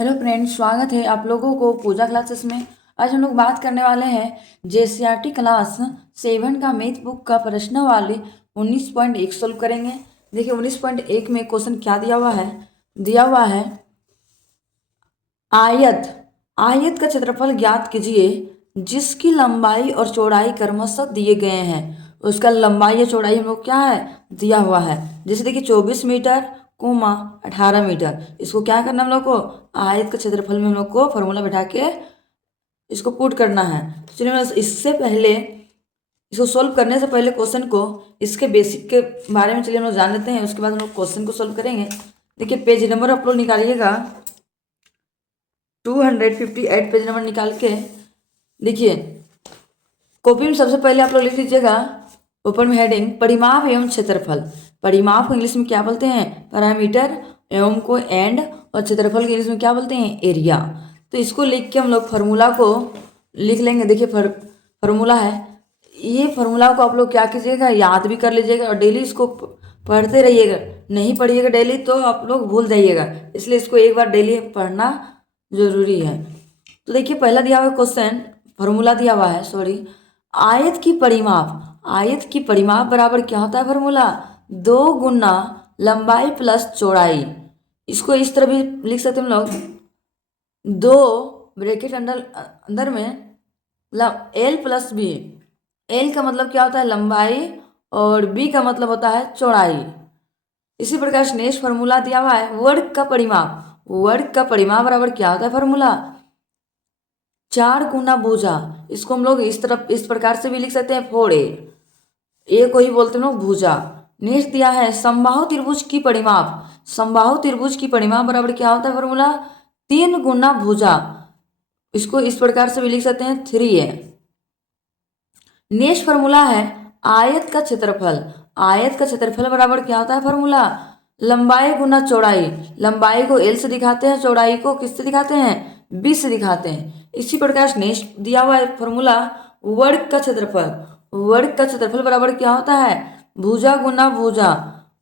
Hello friends, स्वागत है आप लोगों को पूजा क्लासेस में। आज हम लोग बात करने वाले हैं जेसीईआरटी क्लास 7 का मैथ बुक का प्रश्न वाले 19.1 सोल्व करेंगे। देखिए 19.1 में क्वेश्चन क्या दिया हुआ है आयत। आयत का क्षेत्रफल ज्ञात कीजिए जिसकी लंबाई और चौड़ाई क्रमशः दिए गए हैं। उसका लंबाई या चौड़ाई हम लोग क्या है दिया हुआ है। जैसे देखिए 24 मीटर, 18 मीटर। इसको क्या करना हम लोग को, आयत के क्षेत्रफल में हम लोग को फॉर्मूला बैठा के इसको पुट करना है। तो चलिए मैं इससे पहले इसको सोल्व करने से पहले क्वेश्चन को इसके बेसिक के बारे में चलिए हम लोग जान लेते हैं। उसके बाद हम लोग क्वेश्चन को सोल्व करेंगे। देखिए पेज नंबर आप लोग निकालिएगा 258 पेज नंबर निकाल के लिखिए। कॉपी में सबसे पहले आप लोग लिख लीजिएगा ऊपर में हेडिंग परिमाप एवं क्षेत्रफल। परिमाप को इंग्लिश में क्या बोलते हैं, पैरामीटर, एवं को एंड, और क्षेत्रफल को इंग्लिश में क्या बोलते हैं, एरिया। तो इसको लिख के हम लोग फार्मूला को लिख लेंगे। देखिए फार्मूला है, ये फार्मूला को आप लोग क्या कीजिएगा, याद भी कर लीजिएगा और डेली इसको पढ़ते रहिएगा। नहीं पढ़िएगा डेली तो आप लोग भूल जाइएगा, इसलिए इसको एक बार डेली पढ़ना जरूरी है। तो देखिए पहला दिया हुआ क्वेश्चन, फार्मूला दिया हुआ है, सॉरी, आयत की परिमाप बराबर क्या होता है फार्मूला, 2 गुना लंबाई प्लस चौड़ाई। इसको इस तरह भी लिख सकते हैं हम लोग, 2 ब्रैकेट अंदर में एल प्लस बी। एल का मतलब क्या होता है, लंबाई, और बी का मतलब होता है चौड़ाई। इसी प्रकार से नेक्स्ट फार्मूला दिया हुआ है वर्ग का परिमाप। वर्ग का परिमाप बराबर क्या होता है फार्मूला, 4 गुना भुजा। इसको हम लोग इस प्रकार से भी लिख सकते हैं, 4a। ए को ही बोलते हैं लोग भुजा। नेक्स्ट दिया है समबाहु त्रिभुज की परिमाप। समबाहु त्रिभुज की परिमाप बराबर क्या होता है फार्मूला, 3 गुना भुजा। इसको इस प्रकार से भी लिख सकते हैं, 3a। नेक्स्ट फार्मूला है आयत का क्षेत्रफल। आयत का क्षेत्रफल बराबर क्या होता है फार्मूला, लंबाई गुना चौड़ाई। लंबाई को एल से दिखाते हैं, चौड़ाई को किससे दिखाते हैं, बी से दिखाते हैं। इसी प्रकार से नेक्स्ट दिया हुआ है फार्मूला वर्ग का क्षेत्रफल। वर्ग का क्षेत्रफल बराबर क्या होता है, भुजा गुना भुजा।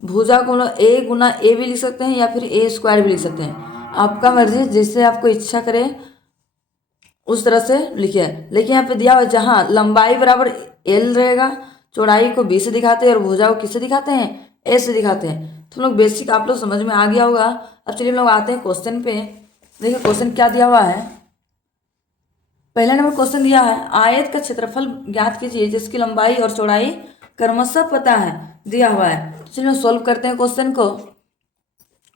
भुजा गुना ए भी लिख सकते हैं या फिर ए स्क्वायर भी लिख सकते हैं, आपका मर्जी, जिससे आपको इच्छा करे उस तरह से लिखिए। लेकिन यहाँ पे दिया हुआ है जहाँ लंबाई बराबर एल रहेगा, चौड़ाई को बी से दिखाते हैं और भुजा को किससे दिखाते हैं, ए से दिखाते हैं। तो हम लोग बेसिक आप लोग समझ में आ गया होगा। अब चलिए हम लोग आते हैं क्वेश्चन पे। देखिए क्वेश्चन क्या दिया हुआ है। पहला नंबर क्वेश्चन दिया है आयत का क्षेत्रफल ज्ञात कीजिए जिसकी लंबाई और चौड़ाई क्रमशः पता है, दिया हुआ है। तो चलिए हम सोल्व करते हैं क्वेश्चन को।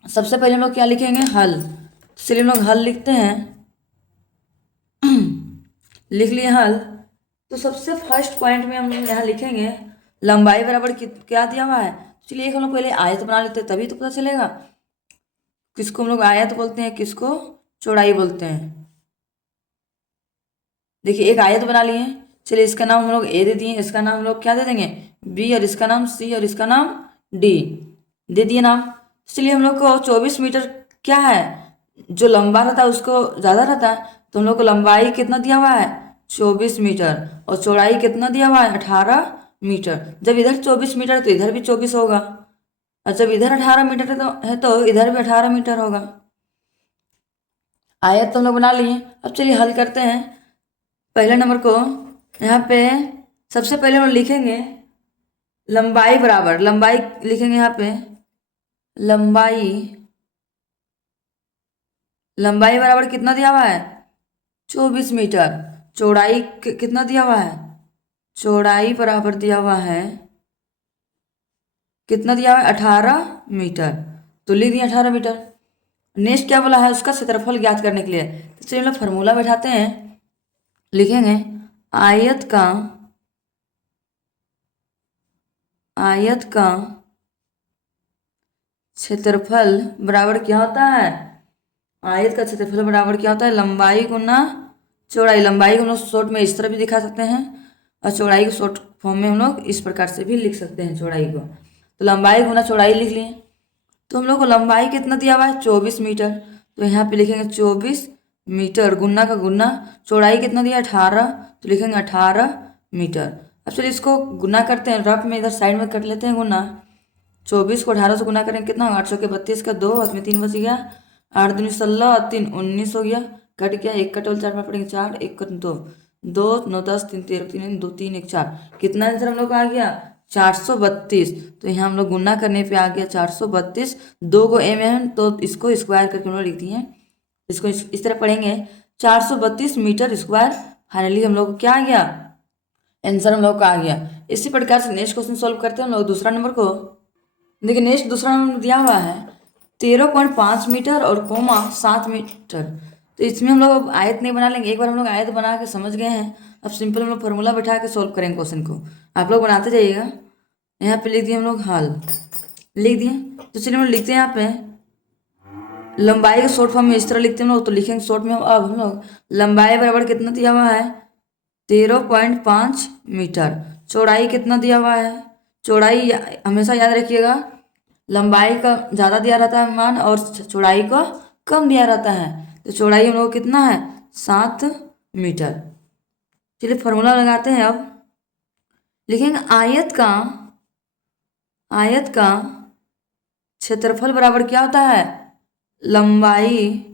सबसे पहले हम लोग क्या लिखेंगे, हल। चलिए हम लोग हल लिखते हैं। लिख लिए हल। तो सबसे फर्स्ट पॉइंट में हम लोग यहाँ लिखेंगे लंबाई बराबर क्या दिया हुआ है। चलिए एक हम लोग पहले आयत बना लेते हैं, तभी तो पता चलेगा किसको हम लोग आयत बोलते हैं, किसको चौड़ाई बोलते हैं। देखिए एक आयत बना लिए। चलिए इसका नाम हम लोग ए दे दिए, इसका नाम हम लोग क्या दे देंगे, बी, और इसका नाम सी, और इसका नाम डी दे दिए नाम। चलिए हम लोग को 24 मीटर क्या है, जो लंबा रहता है उसको ज़्यादा रहता है, तो हम लोग को लंबाई कितना दिया हुआ है, 24 मीटर, और चौड़ाई कितना दिया हुआ है, 18 मीटर। जब इधर 24 मीटर है तो इधर भी 24 होगा, और जब इधर 18 मीटर है तो इधर भी 18 मीटर होगा। आयत तो हम लोग बना लिए। अब चलिए हल करते हैं। पहले नंबर को यहाँ पे सबसे पहले हम लिखेंगे लंबाई बराबर, लंबाई लिखेंगे यहाँ पे, लंबाई, लंबाई बराबर कितना दिया हुआ है, 24 मीटर। चौड़ाई कितना दिया हुआ है, चौड़ाई बराबर दिया हुआ है, कितना दिया हुआ है, 18 मीटर। तो लिख दिया 18 मीटर। नेक्स्ट क्या बोला है, उसका क्षेत्रफल ज्ञात करने के लिए। तो चलिए हम लोग फॉर्मूला बैठाते हैं। लिखेंगे आयत का, आयत का क्षेत्रफल बराबर क्या होता है, आयत का क्षेत्रफल बराबर क्या होता है, लंबाई गुना चौड़ाई। लंबाई को हम लोग शॉर्ट में इस तरह भी दिखा सकते हैं, और चौड़ाई को शॉर्ट फॉर्म में हम लोग इस प्रकार से भी लिख सकते हैं चौड़ाई को। तो लंबाई गुना चौड़ाई लिख लिए। तो हम लोग को लंबाई कितना दिया हुआ है, 24 मीटर। तो यहाँ पे लिखेंगे 24 मीटर, गुना का गुना, चौड़ाई कितना दिया, 18, तो लिखेंगे 18 मीटर। अब चलिए इसको गुना करते हैं, रफ में इधर साइड में कर लेते हैं गुना। 24 को 18 से गुना करेंगे कितना, 8 के 32 का 2, हाथ में 3 बच गया, 8 दूनी 16 और 3 19 हो गया, कट गया, एक का टेबल 4 में पड़ेंगे 4, एक का 2, 2 9 10 3 13 3 2 3 1 4, कितना आंसर हम लोग का आ गया 432। तो यहाँ हम लोग गुना करने पे आ गया 432, 2 को m है तो इसको स्क्वायर करके हम लोग लिख दिए, इसको इस तरह पढ़ेंगे 432 मीटर स्क्वायर। फाइनली हम लोग को क्या आ गया आंसर हम लोग का आ गया। इसी प्रकार से नेक्स्ट क्वेश्चन सॉल्व करते हैं हम लोग दूसरा नंबर को। देखिए नेक्स्ट दूसरा नंबर दिया हुआ है 13.5 मीटर और कोमा 7 मीटर। तो इसमें हम लोग अब आयत नहीं बना लेंगे, एक बार हम लोग आयत बना के समझ गए हैं, अब सिंपल हम लोग फॉर्मूला बैठा के सॉल्व करेंगे क्वेश्चन को। आप लोग बनाते जाइएगा। यहाँ पे लिख दिए हम लोग हल, लिख दिए। तो चलिए हम लोग लिखते हैं यहाँ पे लंबाई के शॉर्ट फॉर्म में इस तरह लिखते हैं हम लोग, तो लिखेंगे शॉर्ट में अब हम लोग लंबाई बराबर कितना दिया हुआ है 13.5 मीटर, चौड़ाई कितना दिया हुआ है, चौड़ाई हमेशा याद रखिएगा लंबाई का ज़्यादा दिया रहता है मान और चौड़ाई का कम दिया रहता है। तो चौड़ाई हम लोग कितना है 7 मीटर। चलिए फॉर्मूला लगाते हैं। अब लिखेंगे आयत का क्षेत्रफल बराबर क्या होता है लंबाई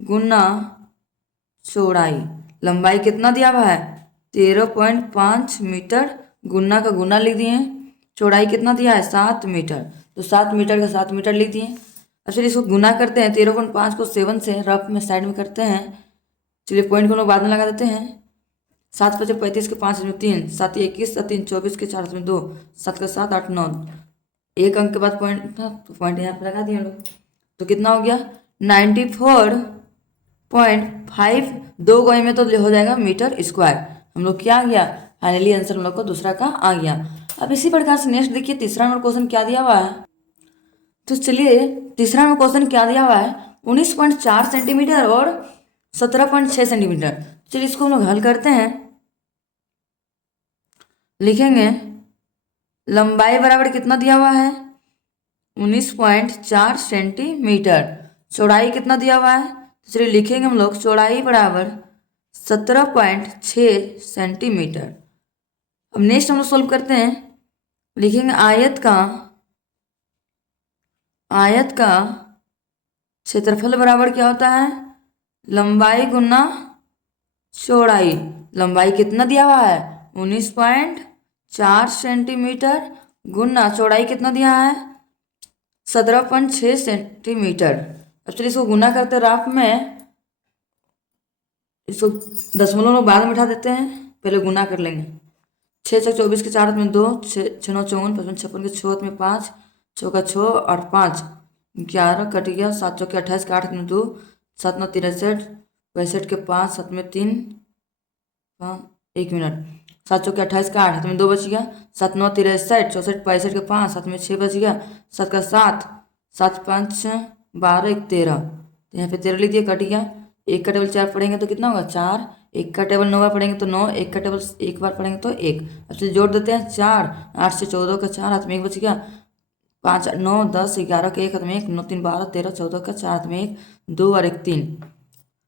गुना चौड़ाई। लंबाई कितना दिया हुआ है 13.5 मीटर, गुना का गुना लिख दिए, चौड़ाई कितना दिया है 7 मीटर, तो 7 मीटर का 7 मीटर लिख दिए। अब चलिए इसको गुना करते हैं, 13.5 को 7 से रफ में साइड में करते हैं। चलिए पॉइंट को लोग बाद में लगा देते हैं। 7 5 35 के 5 में 3, 7 21 3 24 के 4 में 2, 7 का 7 8 9, एक अंक के बाद पॉइंट था तो पॉइंट यहाँ पे लगा दिए हम लोग। तो कितना हो गया 94.5, 2 गोई में तो हो जाएगा मीटर स्क्वायर। हम लोग क्या आ गया फाइनली आंसर हम लोग को दूसरा का आ गया। अब इसी प्रकार से नेक्स्ट देखिए तीसरा नंबर क्वेश्चन क्या दिया हुआ है। तो चलिए तीसरा नंबर क्वेश्चन क्या दिया हुआ है 19.4 सेंटीमीटर और 17.6 सेंटीमीटर। चलिए इसको हम लोग हल करते हैं। लिखेंगे लंबाई बराबर कितना दिया हुआ है 19.4 सेंटीमीटर, चौड़ाई कितना दिया हुआ है, तो चलिए लिखेंगे हम लोग चौड़ाई बराबर 17.6 सेंटीमीटर। अब नेक्स्ट हम लोग सोल्व करते हैं। लिखेंगे आयत का क्षेत्रफल बराबर क्या होता है लंबाई गुना चौड़ाई। लंबाई कितना दिया हुआ है 19.4 सेंटीमीटर गुना चौड़ाई कितना दिया है 17.6 सेंटीमीटर। अब चलिए इसको गुना करते हैं राफ में, इसको दशमलव में बाद में उठा देते हैं, पहले गुना कर लेंगे। 6 6 24 के 4 में 2, 6 6 9 54 55 56 के 6 में 5, 6 का 6 और 5 11 कट गया, 7 चौके 28 के 8 में 2, 7 9 63 65 के 5 7 में 3 5 1 मिनट, 7 चौके 28 का 8 हाथ में 2 बच गया, 7 9 63 64 65 के 5 7 में 6 बच गया, 7 का 7 7 5 12 1 13, तो यहाँ पे 13 लिख दिया कट गया। एक का टेबल 4 पढ़ेंगे तो कितना होगा 4, एक का टेबल 9 बार पढ़ेंगे तो 9, एक का टेबल एक बार पढ़ेंगे तो 1। अब से जोड़ देते हैं 4 8 से 14 का 4 हाथ में 1 बच गया, 5 9 10 11 का 1 हाथ में 1 9 3 12 13 14 का 4 हाथ में 1 2 और 1 3।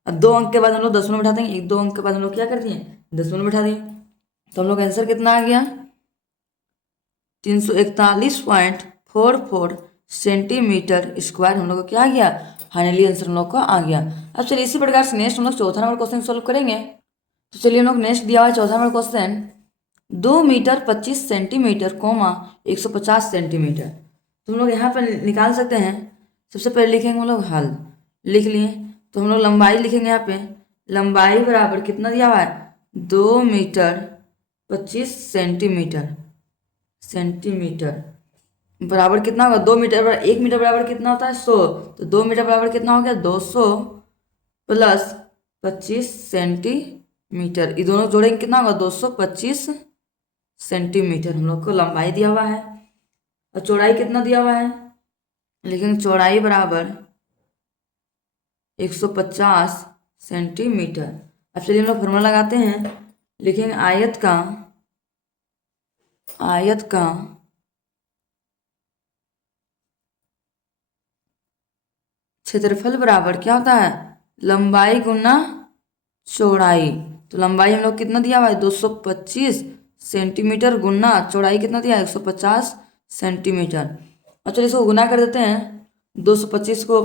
अब 2 अंक के बाद हम लोग दशमलव में बैठा देंगे, 1 2 अंक के बाद हम लोग क्या कर दिए दशमलव में बैठा दिए। तो हम लोग आंसर कितना आ गया 341.44 सेंटीमीटर स्क्वायर हम लोग को क्या आ गया फाइनली आंसर हम लोग को आ गया। अब चलिए इसी प्रकार से नेक्स्ट हम लोग चौथा नंबर क्वेश्चन सोल्व करेंगे। तो चलिए हम लोग नेक्स्ट दिया हुआ है चौथा number question 2 metre 25 centimetre comma 150 centimetre. तो हम लोग यहाँ पर निकाल सकते हैं। सबसे पहले लिखेंगे हम लोग हल, लिख लिए। तो हम लोग लंबाई लिखेंगे यहाँ पे, लंबाई बराबर कितना दिया हुआ है 2 मीटर 25 सेंटीमीटर बराबर कितना होगा 2 मीटर बराबर 1 मीटर बराबर कितना होता है 100, तो 2 मीटर बराबर कितना हो गया 200 प्लस 25 सेंटीमीटर, ये दोनों जोड़ेंगे कितना होगा 225 सेंटीमीटर हम लोग को लंबाई दिया हुआ है। और चौड़ाई कितना दिया हुआ है, लेकिन चौड़ाई बराबर 150 सेंटीमीटर। अब चलिए हम लोग फॉर्मूला लगाते हैं। लिखेंगे आयत का क्षेत्रफल बराबर क्या होता है लंबाई गुना चौड़ाई। तो लंबाई हम लोग कितना दिया हुआ है 225 सेंटीमीटर गुना चौड़ाई कितना दिया है 150 सेंटीमीटर। और चलिए इसको गुना कर देते हैं। 225 को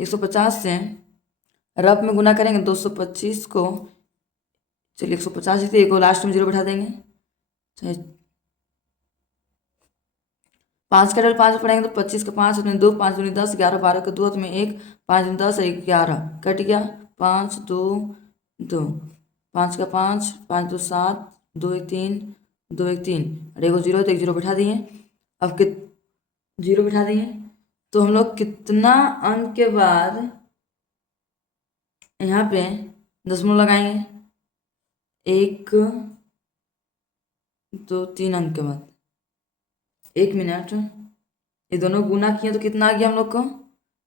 150 से रफ में गुना करेंगे 225 को, चलिए 150 लिखते हैं, को लास्ट में 0 बैठा देंगे। 5 का डबल 5 पढ़ेंगे तो 25 का 5 उसमें 2, 5 दूनी 10, 11 12 का 2 में 1, 5 दूनी 10 11 कट गया, 5 2 2, 5 का 5, 5 2 7, 2 1 3, 2 1 3 और एगो 0 तो एक 0 बैठा दिए। अब 0 बैठा दिए तो हम लोग कितना अंक के बाद यहाँ पे दशमलव लगाएंगे? 1 2 3 अंक के बाद। 1 मिनट, ये दोनों गुना किए तो कितना आ गया हम लोग को?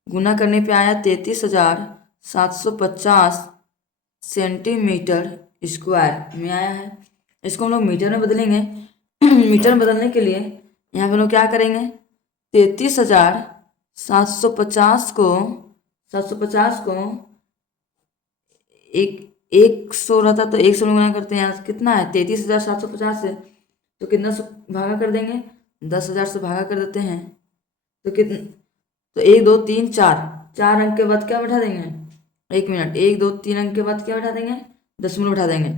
गुना करने पे आया 33,750 सेंटीमीटर स्क्वायर में आया है। इसको हम लोग मीटर में बदलेंगे। मीटर में बदलने के लिए यहाँ पे हम लोग क्या करेंगे? 33,750 को 750 को एक 100 रहता तो 100 में गुना करते हैं। यहाँ कितना है? 33,750 से तो कितना से भागा कर देंगे? 10,000 से भागा कर देते हैं तो कितना? तो 1 2 3 4 अंक के बाद क्या बैठा देंगे? 1 मिनट, 1 2 3 अंक के बाद क्या बैठा देंगे? दशमलव बैठा देंगे।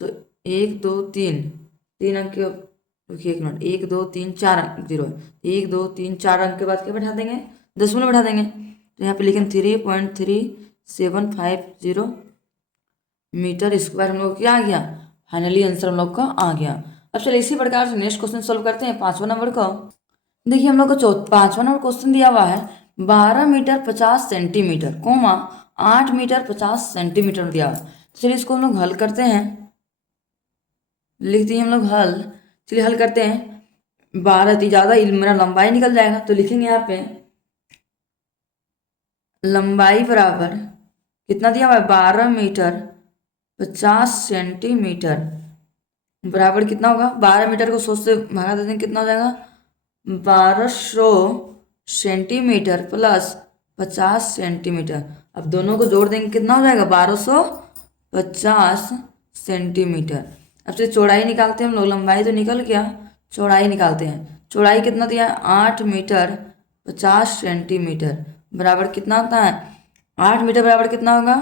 तो 1 2 3 अंक के, रुकिए 1 मिनट, 1 2 3 4 अंक 0, 1 2 3 4 अंक के बाद क्या बैठा देंगे? दशमलव बैठा देंगे। तो यहाँ पे लिखें 3.3750 मीटर स्क्वायर हम लोग क्या आ गया? फाइनली आंसर हम लोग का आ गया। अब चलिए इसी प्रकार से नेक्स्ट क्वेश्चन सोल्व करते हैं 5वां नंबर का। देखिए हम लोग को 5वां नंबर क्वेश्चन दिया हुआ है 12 मीटर 50 सेंटीमीटर, 8 मीटर 50 सेंटीमीटर दिया हुआ है। तो चलिए इसको हम लोग हल करते हैं। लिखते हैं हम लोग हल। चलिए हल करते हैं। 12 इतनी ज़्यादा मेरा लंबाई निकल जाएगा तो लिखेंगे यहाँ पे लंबाई बराबर कितना दिया हुआ है? 12 मीटर 50 सेंटीमीटर बराबर कितना होगा? 12 मीटर को 100 से भागा देते हैं, कितना हो जाएगा? 1200 सेंटीमीटर प्लस 50 सेंटीमीटर। अब दोनों को जोड़ देंगे, कितना हो जाएगा? 1250 सेंटीमीटर। अब से चौड़ाई निकालते हैं हम लोग। लंबाई तो निकल गया, चौड़ाई निकालते हैं। चौड़ाई कितना दिया है? 8 मीटर 50 सेंटीमीटर बराबर कितना होता है? 8 मीटर बराबर कितना होगा?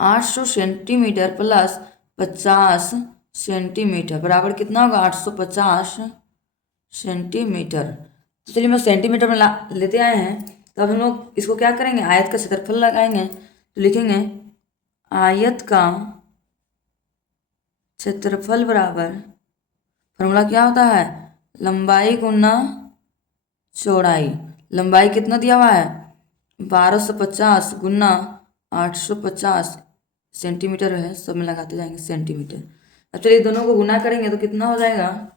800 सेंटीमीटर प्लस 50 सेंटीमीटर बराबर कितना होगा? 850 सेंटीमीटर। तो चलिए मैं सेंटीमीटर में लेते आए हैं। तो अब हम लोग इसको क्या करेंगे? आयत का क्षेत्रफल लगाएंगे। तो लिखेंगे आयत का क्षेत्रफल बराबर, फॉर्मूला क्या होता है? लंबाई गुना चौड़ाई। लंबाई कितना दिया हुआ है? 1250 गुना 850 सेंटीमीटर है, सब में लगाते जाएंगे सेंटीमीटर। अब चलिए दोनों को गुना करेंगे तो कितना हो जाएगा?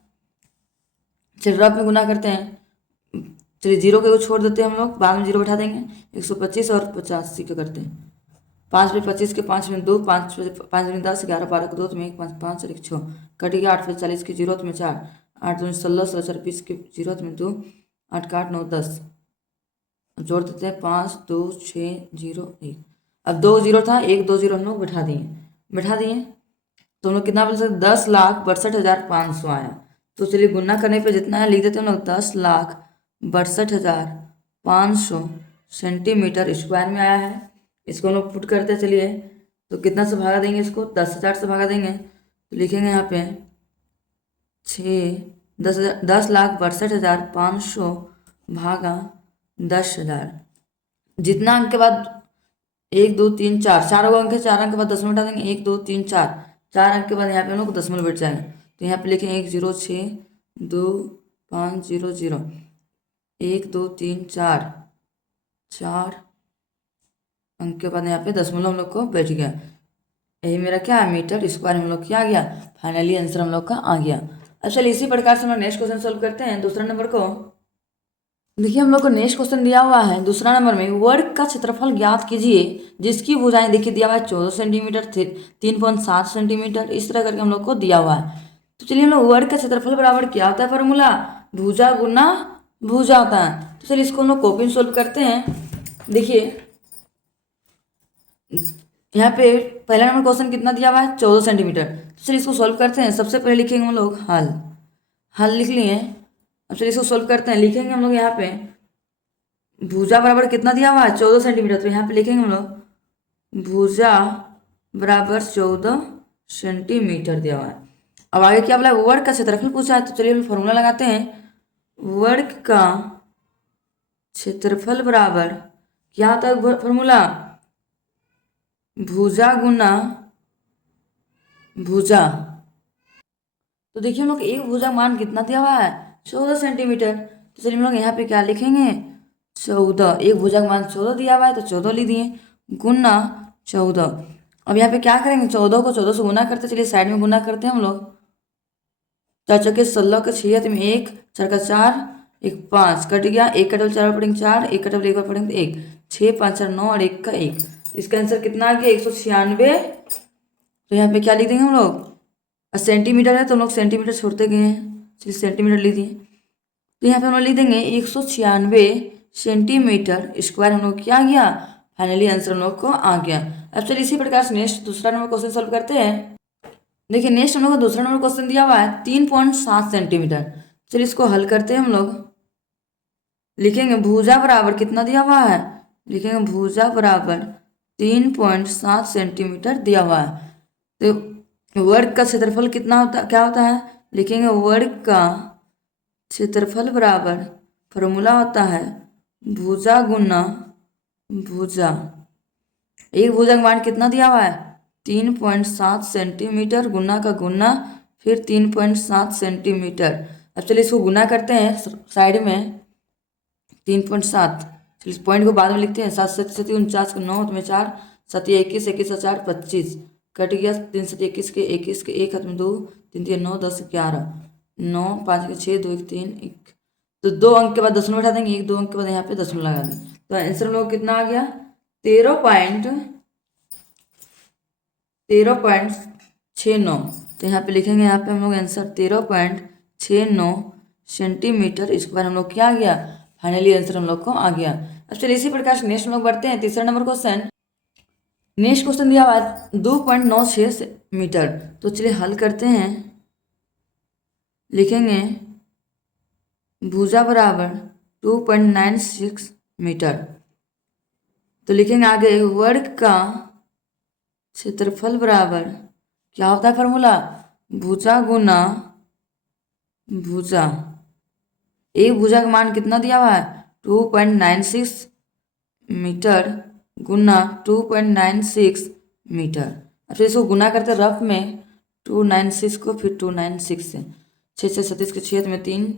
चलिए रफ में गुना करते हैं। चलिए 0 को छोड़ देते हैं हम लोग, बाद में 0 बैठा देंगे। 125 और 85 का करते हैं। 5 पे 25 के 5 में 2, 5 में 10, 11 12 के 2 में 1, 5 5 और 1 6 कट गया। 8 पे 40 की 0 में 4, 8 2 16 16 4 20 के 0 में 2, 8 का 8 9 10 जोड़ देते हैं 5 2 6 0 1। अब 2 0 था, 1 2 0 हम लोग बैठा दिए तो हम लोग कितना बोल सकते? 10,62,500 आया। तो चलिए गुना करने पे जितना है लिख देते हैं हम लोग 10,62,500 सेंटीमीटर स्क्वायर में आया है। इसको हम लोग पुट करते चलिए तो कितना से भागा देंगे? इसको 10,000 से भागा देंगे तो लिखेंगे यहाँ पे 10,62,500 भागा 10,000। जितना अंक के बाद 1 2 3 4 4 अंक है, 4 अंक के बाद दशमलव हटा देंगे। 1 2 3 4 अंक के बाद यहाँ पे हम लोग दशमलव बैठ जाएंगे। तो यहाँ पे लिखेंगे 1 0 6 2 5 0 0 1 2 3 4 अंक के बाद यहाँ पे दशमलव हम लोग को बैठ गया। यही मेरा क्या है? मीटर स्क्वायर हम लोग क्या आ गया? फाइनली आंसर हम लोग का आ गया। अब चलिए इसी प्रकार से हम लोग नेक्स्ट क्वेश्चन सोल्व करते हैं दूसरा नंबर को। देखिए हम लोग को नेक्स्ट क्वेश्चन दिया हुआ है दूसरा नंबर में, वर्ग का क्षेत्रफल ज्ञात कीजिए जिसकी भुजाएं, देखिए दिया हुआ है 14 सेंटीमीटर 3.7 सेंटीमीटर, इस तरह करके हम लोग को दिया हुआ है। तो चलिए हम लोग वर्ग का क्षेत्रफल बराबर क्या होता है? फॉर्मूला भुजा गुना भुजा होता है। तो चलिए इसको हम लोग कॉपी में सोल्व करते हैं। देखिए यहाँ पे पहला नंबर क्वेश्चन कितना दिया हुआ है? 14 सेंटीमीटर। तो चलिए इसको सोल्व करते हैं। सबसे पहले लिखेंगे हम लोग हल लिख लिए। अब चलिए इसको सोल्व करते हैं। लिखेंगे हम लोग यहाँ पे भुजा बराबर कितना दिया हुआ है 14 सेंटीमीटर, तो यहाँ पे लिखेंगे हम लोग भुजा बराबर 14 सेंटीमीटर दिया हुआ है। अब आगे क्या बोला, वर्ग का क्षेत्रफल पूछा है, तो चलिए हम फॉर्मूला लगाते हैं। वर्ग का क्षेत्रफल बराबर क्या होता है फॉर्मूला, भुजा गुना भुजा। तो देखिए हम लोग एक भुजा मान कितना दिया हुआ है 14 सेंटीमीटर, तो चलिए हम लोग यहाँ पे क्या लिखेंगे 14, एक भुजा का मान 14 दिया हुआ है तो 14 लिख दिए, गुना 14। अब यहाँ पे क्या करेंगे, 14 को 14 से गुना करते, चलिए साइड में गुना करते हैं हम लोग। 4 चौके 16 के 6 में 1, 4 का 4, 1 5 कट गया, 1 का डबल 4 बार पढ़ेंगे 4, 1 का डबल 1 बार पढ़ेंगे 1, 6 5 4 9 और 1 का 1, इसका आंसर कितना आ गया 196। तो यहाँ पे क्या लिख देंगे हम लोग, सेंटीमीटर है तो हम लोग सेंटीमीटर छोड़ते गए हैं, चलिए सेंटीमीटर लिख दिए, तो यहाँ पे हम लोग लिख देंगे 196 सेंटीमीटर स्क्वायर हम लोग क्या आ गया, फाइनली आंसर हम लोग को आ गया। अब चलिए इसी प्रकार से नेक्स्ट दूसरा नंबर क्वेश्चन सॉल्व करते हैं। देखिए नेक्स्ट हम लोग को दूसरा नंबर क्वेश्चन दिया हुआ है 3.7 सेंटीमीटर, चलिए इसको हल करते हैं हम लोग। लिखेंगे भुजा बराबर कितना दिया हुआ है, लिखेंगे भुजा बराबर 3.7 सेंटीमीटर दिया हुआ है। तो वर्ग का क्षेत्रफल कितना होता क्या होता है, लिखेंगे वर्ग का क्षेत्रफल बराबर फॉर्मूला होता है भुजा गुना भुजा। एक भुजा का मान कितना दिया हुआ है 3.7 सेंटीमीटर, गुना का गुना फिर 3.7 सेंटीमीटर। अब चलिए इसको गुना करते हैं साइड में 3.7, चलिए पॉइंट को बाद में लिखते हैं, 7 7 7 49 का 9 में 4, 7 21 21 का 4 25 कट गया, 3 7 21 के 21 के 1 हाथ में 2, 3 3 9 10 11 9 5 के 6 2 1 3 1, तो 2 अंक के बाद दशमलव बैठा देंगे, 1 2 अंक के बाद यहाँ पे दशमलव लगा देंगे, तो आंसर हम लोग कितना आ गया 13.69। तो यहाँ पे लिखेंगे, यहाँ पे हम लोग आंसर 13.69 सेंटीमीटर स्क्वायर हम लोग क्या आ गया, फाइनली आंसर हम लोग को आ गया। अब चलिए इसी प्रकार से नेक्स्ट हम लोग बढ़ते हैं तीसरा नंबर क्वेश्चन। नेक्स्ट क्वेश्चन दिया हुआ है 2.96 मीटर, तो चलिए हल करते हैं। लिखेंगे भुजा बराबर 2.96 मीटर, तो लिखेंगे आगे वर्ग का क्षेत्रफल बराबर क्या होता है फॉर्मूला, भुजा गुना भुजा। एक भुजा का मान कितना दिया हुआ है 2.96 मीटर गुना 2.96 मीटर। अब फिर इसको गुना करते रफ में 296 को फिर 296 से, 6 6 37 के 6 में 3,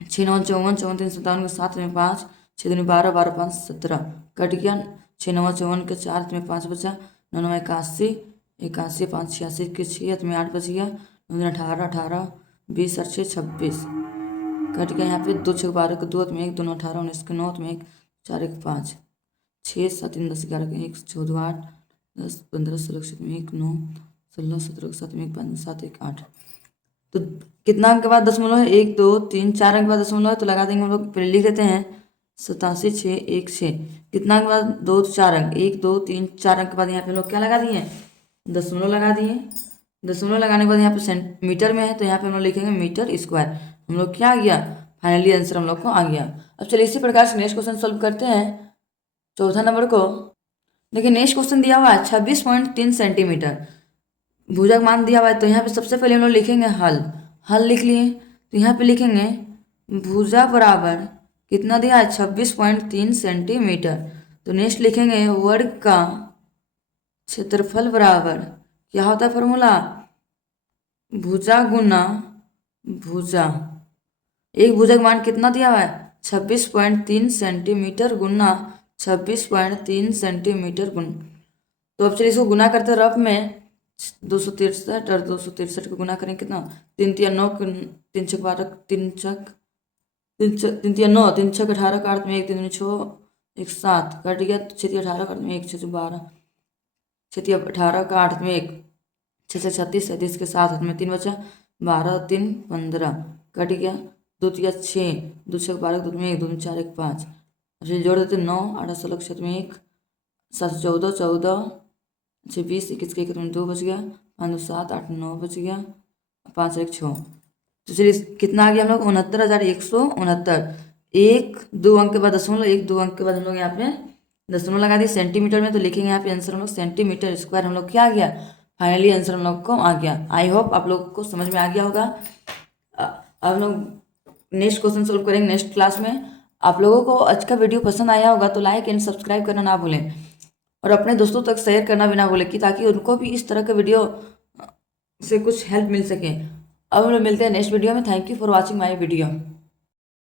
6 9 54 54 3 57 के 7 में 5, 6 2 12 12 5 17 कट गया, 6 9 54 के 4 में 5 बचा, 9 9 81 81 5 86 के 6 में 8 बच गया, 9 18 18 20 और 6 26 कट गया, यहाँ पे 2 6 12 के 2 में 1 2 9 18 19 के 9 में 1 4 1 5 6 7 3 10 11 के 1 14 8 10 15 16 17 में 1 9 16 17 7 में 1 5 7 1 8, तो कितना अंक के बाद दशमलव है 1 2 3 4 अंक के बाद दशमलव है, तो लगा देंगे हम लोग, पहले लिख देते हैं 87 6 1 6, कितना अंक के बाद 2 4 अंक 1 2 3 4 अंक के बाद यहाँ पे लोग क्या लगा दिए दशमलव लगा दिए। दशमलव लगाने के बाद यहाँ पे सेंटीमीटर में है, तो यहाँ पे हम लोग लिखेंगे मीटर स्क्वायर, हम लोग क्या आ गया फाइनली आंसर हम लोग को आ गया। अब चलिए इसी प्रकार से नेक्स्ट क्वेश्चन सॉल्व करते हैं चौथा नंबर को। देखिए नेक्स्ट क्वेश्चन दिया हुआ है 26.3 सेंटीमीटर, भुजा का मान दिया हुआ है, तो यहाँ पे सबसे पहले हम लोग लिखेंगे हल लिख लिए, तो यहाँ पे लिखेंगे भुजा बराबर कितना दिया है 26.3 सेंटीमीटर, तो नेक्स्ट लिखेंगे वर्ग का क्षेत्रफल बराबर क्या होता है फॉर्मूला, भुजा गुना भुजा। एक भुजा का मान कितना दिया हुआ है 26.3 सेंटीमीटर गुना 26.3 सेंटीमीटर गुण, तो अब चलिए इसको गुना करते हैं रफ में 263 और 263 को गुना करें कितना 3 3 9 3 6 12 3 छक 3 3 9 3 6 18 का अर्थ में 1 3 6 1 7 कट गया, 6 18 का अर्थ में 1 6 12 6 18 का अर्थ में 1 6 से 36 37 के 7 हाथ में 3 बचा, 12 3 15 कट गया, 2 3 6 2 6 12 2 में 1 2 4 1 5, फिर जोड़ देते 9 8 16 6 में 1 7 14 14 6 20 21 के 1 में 2 बच गया, 5 2 7 8 9 बच गया, 5 1 6, तो चलिए कितना आ गया हम लोग 69,169। एक दो अंक के बाद दशमलव, एक दो अंक के बाद हम लोग यहाँ पे दशमलव लगा दिए। सेंटीमीटर में तो लिखेंगे यहाँ पे आंसर हम लोग सेंटीमीटर स्क्वायर, हम लोग क्या आ गया, फाइनली आंसर हम लोग को आ गया। आई होप आप लोग को समझ में आ गया होगा। अब हम लोग नेक्स्ट क्वेश्चन सोल्व करेंगे नेक्स्ट क्लास में। आप लोगों को आज का वीडियो पसंद आया होगा तो लाइक एंड सब्सक्राइब करना ना भूलें, और अपने दोस्तों तक शेयर करना भी ना भूलें, कि ताकि उनको भी इस तरह के वीडियो से कुछ हेल्प मिल सके। अब हम लोग मिलते हैं नेक्स्ट वीडियो में। Thank you for watching my video.